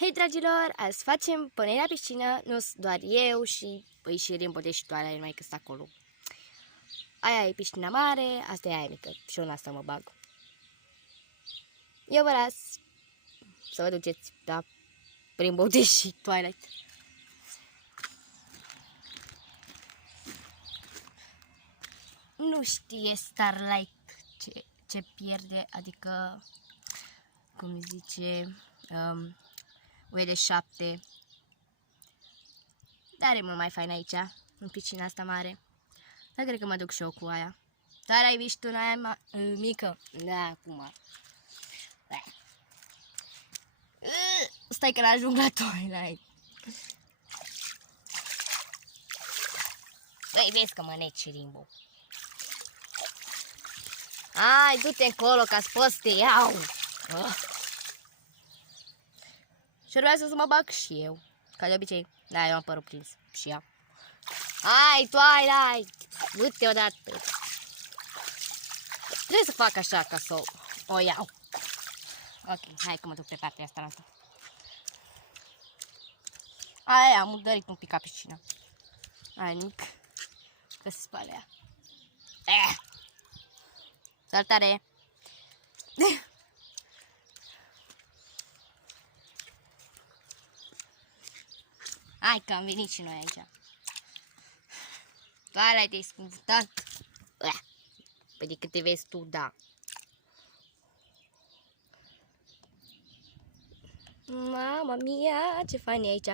Hei dragilor, azi facem până la piscină, nu doar eu și păi și Rimbo de și toarea mai că acolo. Aia e piscina mare, asta e aia mică și eu în asta mă bag. Eu vă las să vă duceți la Rimbo de și Twilight. Nu știe Starlight ce pierde, adică, cum zice, UL7. Dar e mult mai fain aici, în piscina asta mare. Dar cred că mă duc și eu cu aia. Dar ai văzut una aia mică? Da, acum. Stai că n-ajung la Twilight. Băi, vezi că mă neci Rimbo. Hai, du-te încolo ca să poți să te iau. Și urmează să mă bag și eu. Ca de obicei. Da, eu am părul prins. Și ea. Hai, Twilight! Du-te odată. Trebuie să fac așa ca să o iau. Ok, hai că mă duc pe partea asta. Aia, am murdărit un pic ca piscina. Hai, nimic. Că se spală ea. Saltare! Hai că am venit și noi aici. Doar te-ai scuftat. Păi de câte vezi tu, da. Mama mia, ce fain e aici.